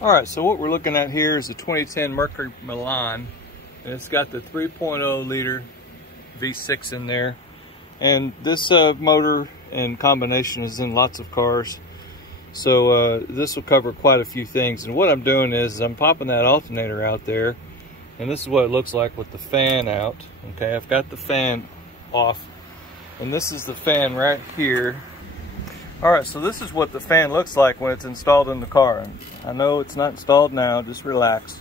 All right, so what we're looking at here is the 2010 Mercury Milan, and it's got the 3.0 liter V6 in there. And this motor and combination is in lots of cars, so this will cover quite a few things. And what I'm doing is I'm popping that alternator out there, and this is what it looks like with the fan out. Okay, I've got the fan off, and this is the fan right here. All right, so this is what the fan looks like when it's installed in the car. And I know it's not installed now, just relax.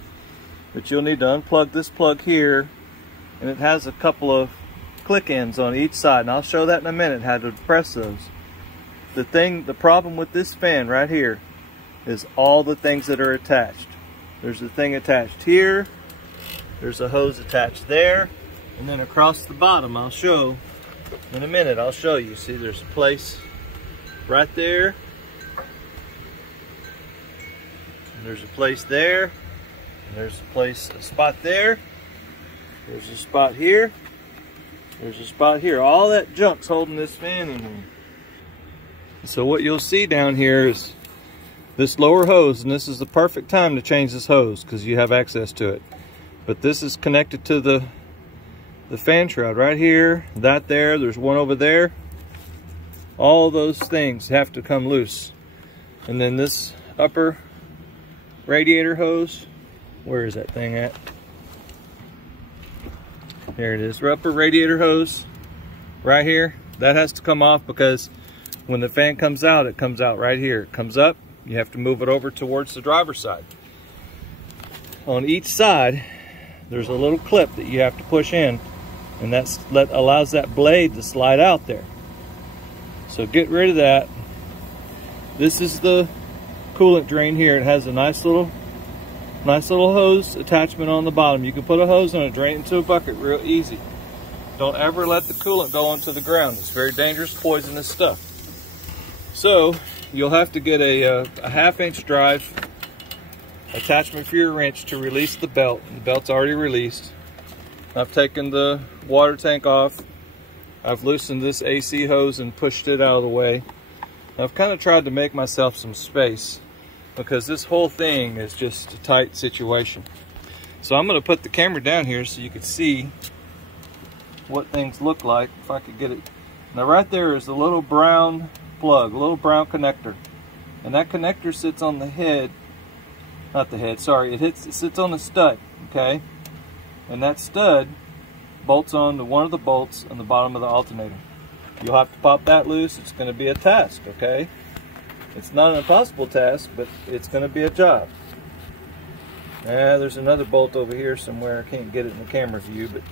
But you'll need to unplug this plug here, and it has a couple of click ends on each side, and I'll show that in a minute how to press those. The problem with this fan right here is all the things that are attached. There's a thing attached here, there's a hose attached there, and then across the bottom, I'll show in a minute, I'll show you. See, there's a place right there, and there's a place there, and there's a spot there, there's a spot here, there's a spot here. All that junk's holding this fan in here. So what you'll see down here is this lower hose, and this is the perfect time to change this hose because you have access to it. But this is connected to the fan shroud right here, that there, there's one over there. All those things have to come loose. And then this upper radiator hose, where is that thing at? There it is, upper radiator hose right here. That has to come off because when the fan comes out, it comes out right here. It comes up, you have to move it over towards the driver's side. On each side, there's a little clip that you have to push in, and that allows that blade to slide out there. So get rid of that. This is the coolant drain here. It has a nice little hose attachment on the bottom. You can put a hose on it, drain it into a bucket real easy. Don't ever let the coolant go onto the ground. It's very dangerous, poisonous stuff. So you'll have to get a 1/2-inch drive attachment for your wrench to release the belt. The belt's already released. I've taken the water tank off. I've loosened this AC hose and pushed it out of the way. I've kind of tried to make myself some space because this whole thing is just a tight situation. So I'm going to put the camera down here so you can see what things look like, if I could get it. Now right there is a little brown plug, a little brown connector. And that connector sits on the head, not the head, sorry, it sits on the stud, okay? And that stud bolts on to one of the bolts on the bottom of the alternator. You'll have to pop that loose. It's going to be a task, okay? It's not an impossible task, but it's going to be a job. There's another bolt over here somewhere. I can't get it in the camera view, but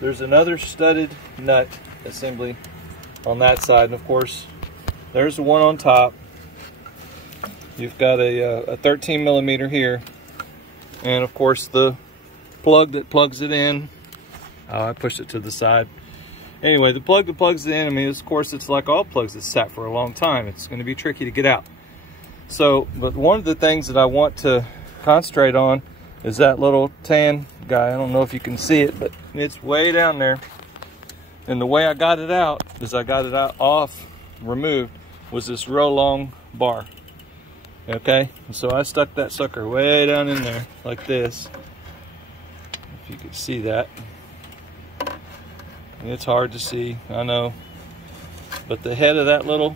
there's another studded nut assembly on that side. And of course, there's the one on top. You've got a 13 millimeter here. And of course, the plug that plugs it in. Oh, I pushed it to the side. Anyway, the plug that plugs it in, I mean, of course, it's like all plugs that sat for a long time. It's going to be tricky to get out. So, but one of the things that I want to concentrate on is that little tan guy. I don't know if you can see it, but it's way down there. And the way I got it out is I got it out removed, was this real long bar. Okay, and so I stuck that sucker way down in there like this. If you could see that. It's hard to see, I know, but the head of that little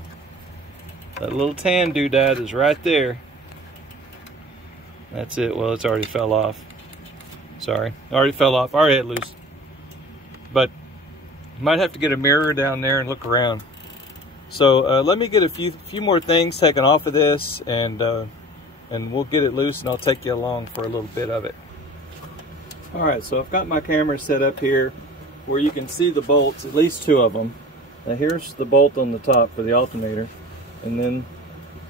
tan doodad is right there. That's it. Well, it's already fell off. Sorry, already fell off. Already had loose. But you might have to get a mirror down there and look around. So let me get a few more things taken off of this, and we'll get it loose, and I'll take you along for a little bit of it. All right, so I've got my camera set up here where you can see the bolts, at least 2 of them. Now here's the bolt on the top for the alternator, and then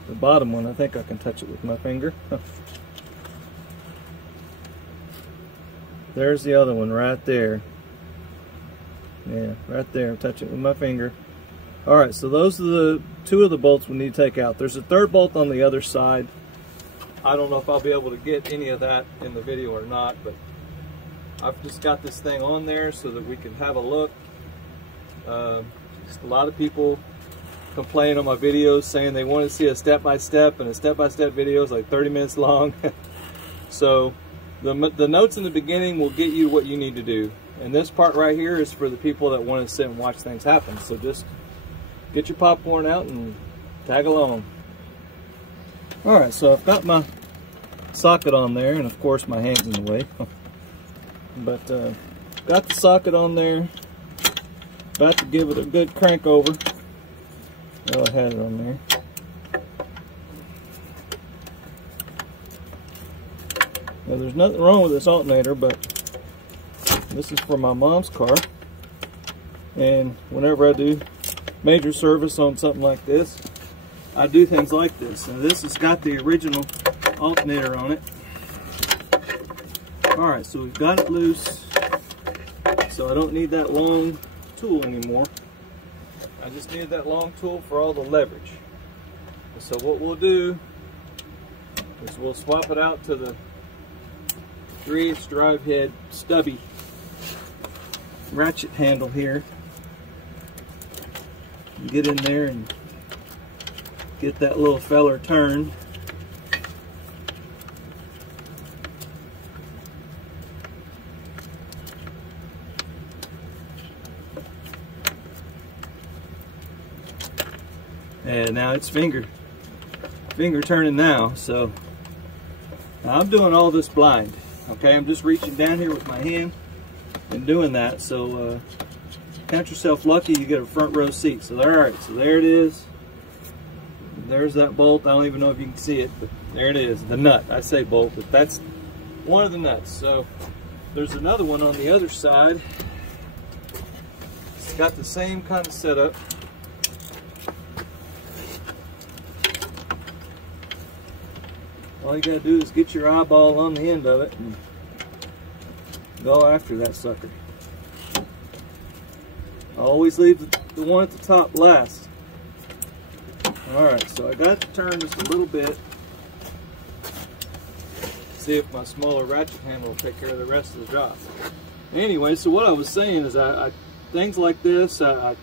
the bottom one, I think I can touch it with my finger. There's the other one right there. Yeah, right there, touch it with my finger. All right, so those are the 2 of the bolts we need to take out. There's a 3rd bolt on the other side. I don't know if I'll be able to get any of that in the video or not, but I've just got this thing on there so that we can have a look. A lot of people complain on my videos saying they want to see a step-by-step, and a step-by-step video is like 30 minutes long. So the notes in the beginning will get you what you need to do. And this part right here is for the people that want to sit and watch things happen. So just get your popcorn out and tag along. Alright, so I've got my socket on there, and of course my hand's in the way. But got the socket on there. About to give it a good crank over. Oh, I had it on there. Now, there's nothing wrong with this alternator, but this is for my mom's car. And whenever I do major service on something like this, I do things like this. Now, this has got the original alternator on it. Alright, so we've got it loose. So I don't need that long tool anymore. I just need that long tool for all the leverage. So what we'll do is we'll swap it out to the 3/8 drive head stubby ratchet handle here. Get in there and get that little feller turned. And now it's finger turning now. So now I'm doing all this blind. Okay, I'm just reaching down here with my hand and doing that. So count yourself lucky you get a front row seat. So alright, so there it is. There's that bolt. I don't even know if you can see it, but there it is. The nut. I say bolt, but that's one of the nuts. So there's another one on the other side. It's got the same kind of setup. All you gotta do is get your eyeball on the end of it and go after that sucker. Always leave the one at the top last. Alright, so I got to turn just a little bit. See if my smaller ratchet handle will take care of the rest of the job. Anyway, so what I was saying is things like this, I